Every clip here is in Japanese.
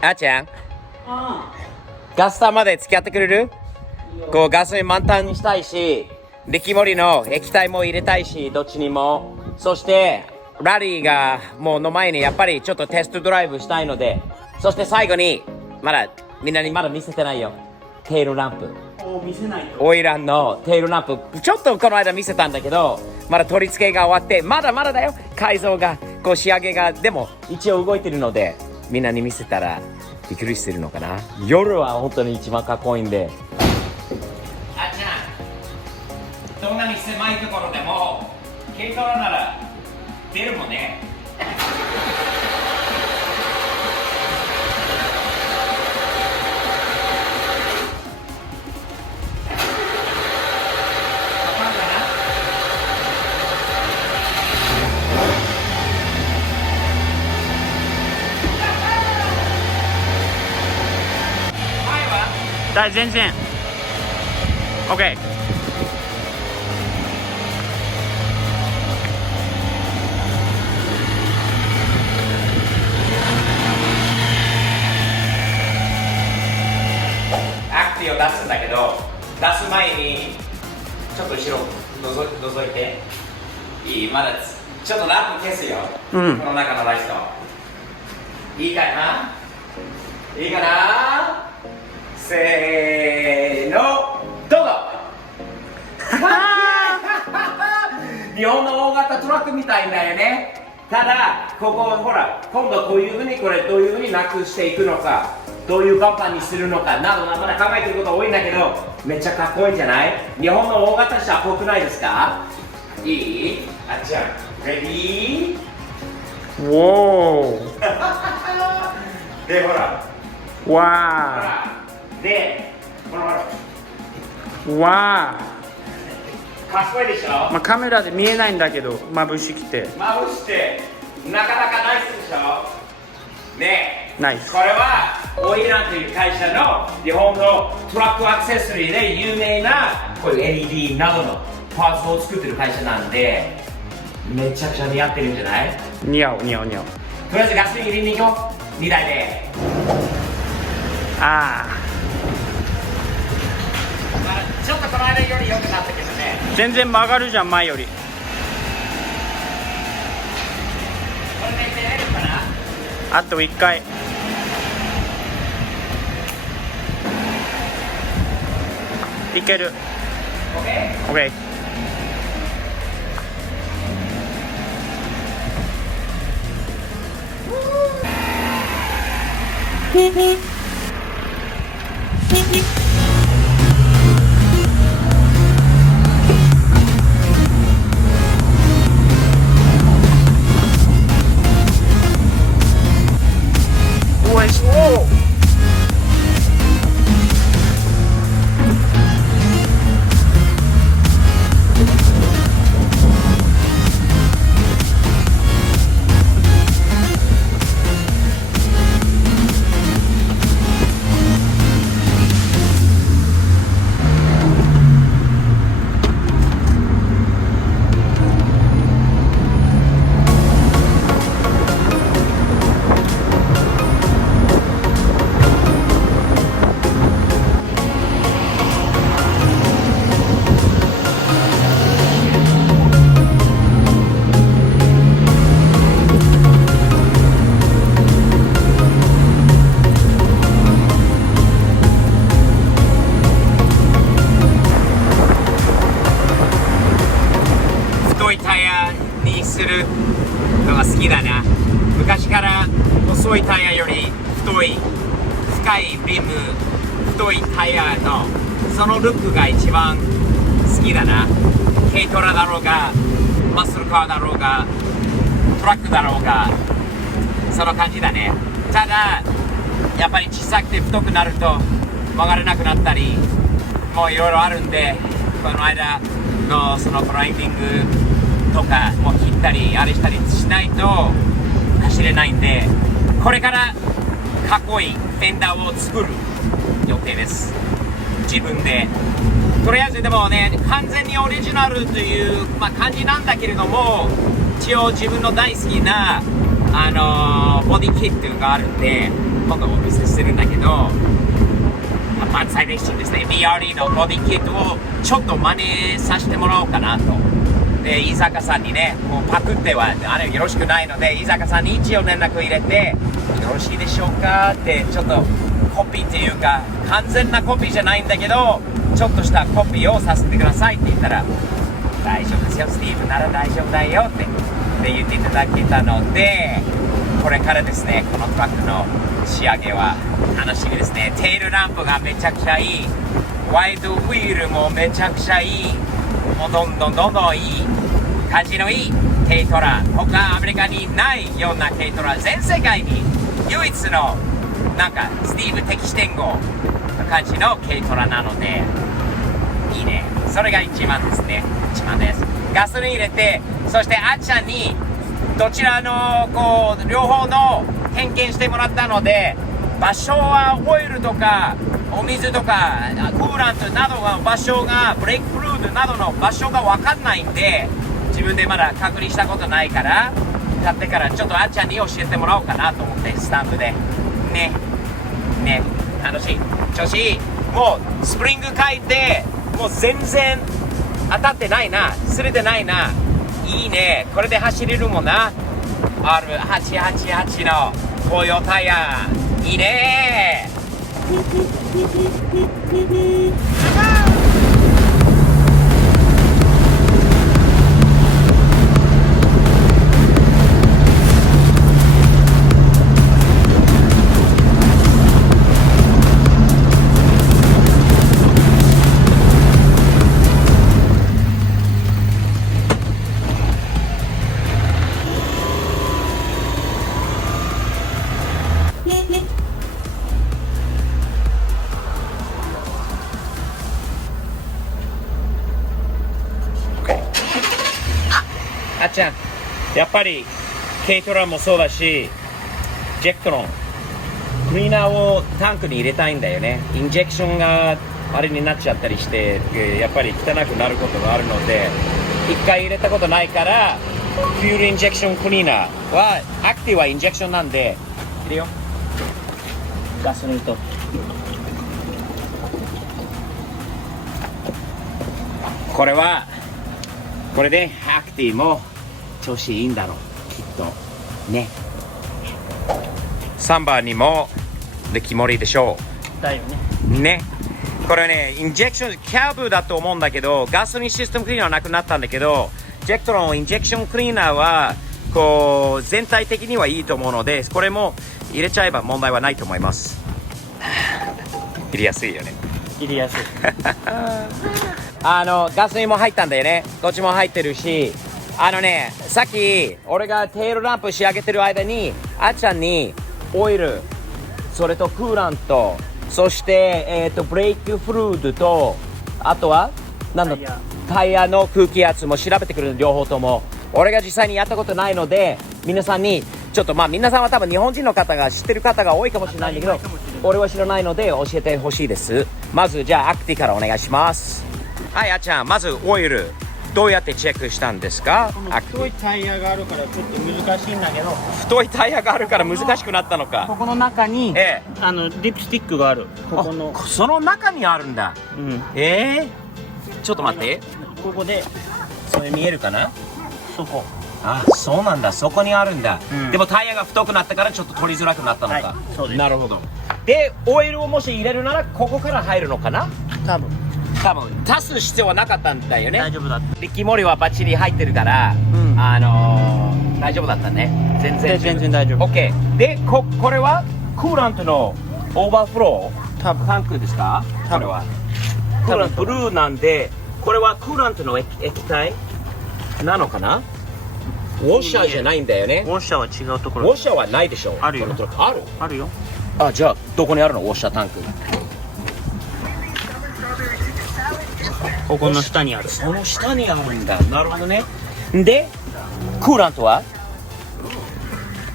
あーちゃん、ガスタまで付き合ってくれる？こうガソリン満タンにしたいし、で木盛りの液体も入れたいし、どっちにも。そしてラリーがもうの前にやっぱりちょっとテストドライブしたいので、そして最後にみんなにまだ見せてないよ、テールランプ。見せないと。オイランのテールランプ、ちょっとこの間見せたんだけど、まだ取り付けが終わって、まだまだだよ、改造が、こう仕上げが。でも一応動いてるので、みんなに見せたらびっくりするのかな。夜は本当に一番かっこいいんで。あっちゃん、どんなに狭いところでも軽トラなら出るもんね。全然 OK。 アクティを出すんだけど、出す前にちょっと後ろ覗いていい？まだちょっとランプ消すよ、この中のライト。いいかな？いいかな？せーの、どうぞ。日本の大型トラックみたいだよね。ただここほら、今度こういうふうにこれどういうふうになくしていくのか、どういうバンパーにするのかなどまだ考えてること多いんだけど、めっちゃかっこいいんじゃない？日本の大型車っぽくないですか？いい？あっちゃん、レディー？おーでほらわでほらーわかっこいいでしょ？ー、カメラで見えないんだけど眩しくてまぶしてなかなかナイスでしょ？ねえ、ナイス。これはオイランという会社の日本のトラックアクセサリーで有名なこういう LED などのパーツを作ってる会社なんで、めちゃくちゃ似合ってるんじゃない？似合う似合う似合う。とりあえずガソリン入れに行こう、2台で。ちょっとこの間より良くなったけどね。全然曲がるじゃん、前より。これで出れるかな？あと1回。いける。 OK。 おいしょ。太いタイヤにするのが好きだな。昔から細いタイヤより深いリム、太いタイヤのそのルックが一番好きだな。軽トラだろうがマッスルカーだろうがトラックだろうがその感じだね。ただやっぱり小さくて太くなると曲がれなくなったりもういろいろあるんで、この間のそのグラインディングとかも切ったりあれしたりしないと走れないんで、これからかっこいいフェンダーを作る予定です、自分で。とりあえずでもね、完全にオリジナルという、感じなんだけれども、一応自分の大好きなボディキットがあるんで、ほとんどお見せするんだけど、バンサイレーションですね。BRE のボディキットをちょっと真似させてもらおうかなと。で、飯坂さんにね、もうパクってはあれよろしくないので、飯坂さんに一応連絡入れて、よろしいでしょうかってちょっとコピーっていうか、完全なコピーじゃないんだけど、ちょっとしたコピーをさせてくださいって言ったら、大丈夫ですよ、スティーブなら大丈夫だよって言っていただけたので、これからですね、このトラックの仕上げは楽しみですね。テールランプがめちゃくちゃいい、ワイドウィールもめちゃくちゃいい、もうどんどんいい感じのいい軽トラ、他アメリカにないような軽トラ、全世界に唯一のなんかスティーブ敵視点号の感じの軽トラなのでいいね。それが一番ですね。一番です。ガソリン入れて、そしてあっちゃんにどちらのこう両方の点検してもらったので、場所はオイルとかお水とかクーラントなどの場所が、ブレークフルードなどの場所が分かんないんで、自分でまだ確認したことないから買ってからちょっとあっちゃんに教えてもらおうかなと思って、スタンドでね楽しい、調子いい。もうスプリング書いて、もう全然当たってないな、擦れてないな、いいね。これで走れるもんな。 R888 の紅葉タイヤいいね。あっちゃん、やっぱり軽トラもそうだし、ジェクトロンクリーナーをタンクに入れたいんだよね。インジェクションがあれになっちゃったりして、やっぱり汚くなることがあるので、一回入れたことないから、フュールインジェクションクリーナーはアクティブはインジェクションなんで入れよ。ガソリンとこれでアクティも調子いいんだろう、きっとね。3番にもで決まりでしょだようね。これね、インジェクションキャブだと思うんだけど、ガソリンシステムクリーナーはなくなったんだけど、ジェクトロンインジェクションクリーナーはこう全体的にはいいと思うので、これも入れちゃえば問題はないと思います。入れやすいよね。入れやすいガソリンも入ったんだよね。こっちも入ってるし、さっき俺がテールランプ仕上げてる間にあっちゃんにオイル、それとクーラント、そして、ブレークフルードと、あとはタイヤの空気圧も調べてくれる、両方とも。俺が実際にやったことないので、皆さんにちょっと、皆さんは多分日本人の方が知ってる方が多いかもしれないんだけど、俺は知らないので教えてほしいです。まずじゃあアクティからお願いします。はい、あっちゃん、まずオイルどうやってチェックしたんですか？太いタイヤがあるからちょっと難しいんだけど、太いタイヤがあるから難しくなったのか。ここの中に、ええ、リップスティックがある。ここのその中にあるんだ。うん、ちょっと待って、ここでそれ見えるかな？そこ。あ、そうなんだ、そこにあるんだ、うん、でもタイヤが太くなったからちょっと取りづらくなったのか、はい、そうです。なるほど。で、オイルをもし入れるならここから入るのかな？多分足す必要はなかったんだよね。大丈夫だった。リッキーモリはバッチリ入ってるから、うん、大丈夫だったね。全然大丈夫。 OK で、これはクーラントのオーバーフロータンクですか？これはクーラントブルーなんで、これはクーラントの液体なのかな？ウォッシャーじゃないんだよね。ウォッシャーは違うところ。ウォッシャーはないでしょ。あるよ。あるよ。あ、じゃあどこにあるの？ウォッシャータンク。ここの下にある。その下にあるんだ。なるほどね。で、クーラントは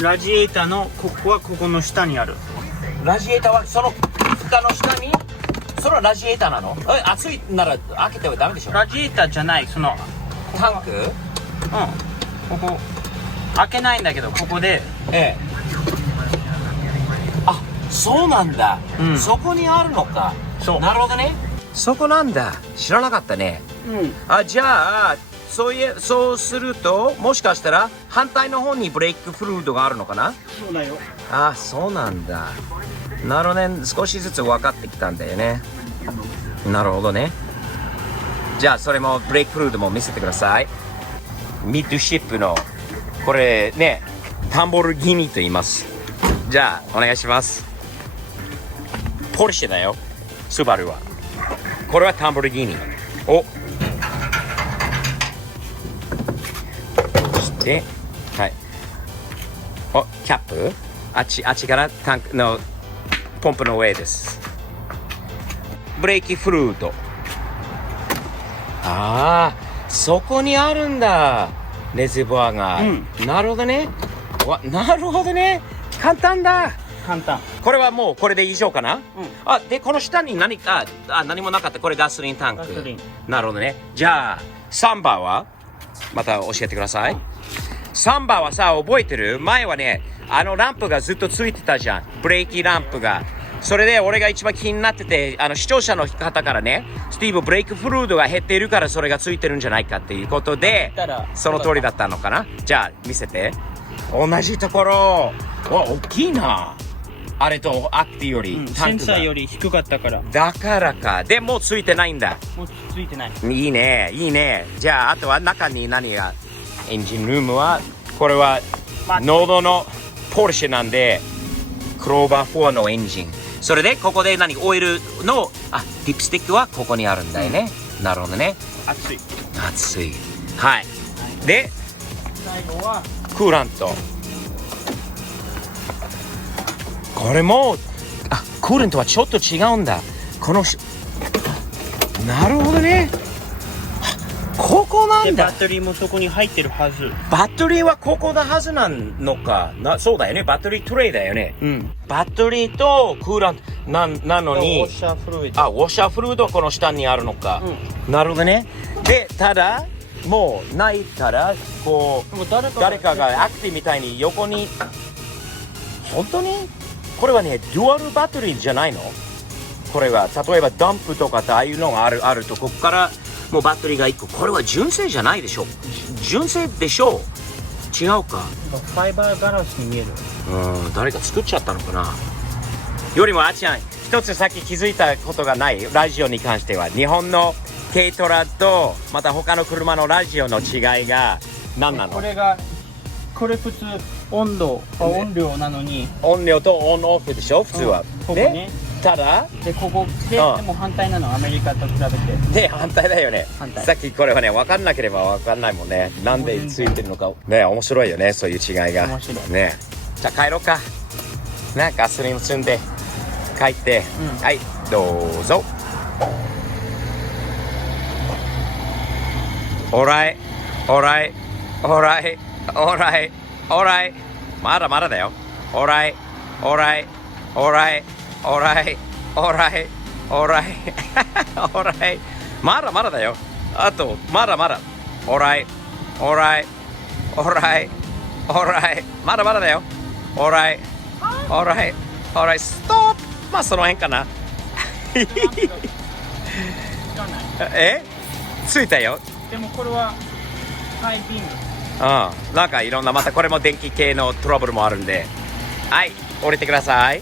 ラジエーターのここはここの下にある。ラジエーターはその蓋の下に、そのラジエーターなの？熱いなら開けてはダメでしょ。ラジエーターじゃない、そのタンク？ここ開けないんだけど、ここで、あ、そうなんだ、うんそこにあるのか。そうなるほどね。そこなんだ。知らなかったね。じゃあそうするともしかしたら反対の方にブレイクフルードがあるのかな。そうだよ。そうなんだ。なるほどね。少しずつ分かってきたんだよね。なるほどね。じゃあそれもブレイクフルードも見せてください。ミッドシップのこれね、タンボルギニと言います。じゃあお願いします。ポルシェだよ、スバルは。これはタンボルギニ。そしてはい、キャップあっちからタンクのポンプの上です。ブレーキフルート。そこにあるんだ、レゼボアが。なるほどね。なるほどね。簡単だ。簡単。これはもうこれで以上かな。でこの下に何もなかった。これガソリンタンク。なるほどね。じゃあサンバーはまた教えてください。サンバーはさ、覚えてる？前はね、ランプがずっとついてたじゃん、ブレーキランプが。それで俺が一番気になってて、視聴者の方からね、スティーブブレークフルードが減っているからそれがついてるんじゃないかっていうことで、その通りだったのかな。じゃあ見せて。同じところ。大きいな、あれとアクティより、センサーより低かったから。だからか。でもうついてないんだ。もうついてない。いいね、いいね。じゃああとは中に何が、エンジンルームはこれはノードのポルシェなんで、クローバー4のエンジン。それでここでオイルのディップスティックはここにあるんだよね。なるほどね。熱い。はい。で最後はクーラント。これもクーラントはちょっと違うんだ。なるほどね。ここなんだ。バッテリーもそこに入ってるはず。バッテリーはここのはずなのかな。そうだよね。バッテリートレイだよね。バッテリーとクーラントなのに、ウォッシャーフルード。ウォッシャーフルードはこの下にあるのか。なるほどね。でただもうないからこう誰かがアクティみたいに横に。本当にこれはね、デュアルバッテリーじゃないの。これは例えばダンプとかってああいうのがあると、ここからもうバッテリーが1個。これは純正じゃないでしょ。純正でしょ。違うか。ファイバーガラスに見える。誰か作っちゃったのかな。よりもあっちゃん、一つさっき気づいたことがない。ラジオに関しては日本の軽トラとまた他の車のラジオの違いが何なの。これ普通音量なのに、音量とオンオフでしょ普通は。ここね。ただでここで、でも反対なの、アメリカと比べて。で反対だよね。さっきこれはね、分かんなければ分かんないもんね。なんでついてるのかね。面白いよね、そういう違いが。面白いね。じゃあ帰ろうかね。ガソリン積んで帰って、はいどうぞ。オーライまだまだだよ。オーライまだまだだよ。あとまだまだ。オーライまだまだだよ。オーライストップ。まあその辺かな。ついたよ。でもこれはハイビーム。なんかいろんな、またこれも電気系のトラブルもあるんで、はい降りてください。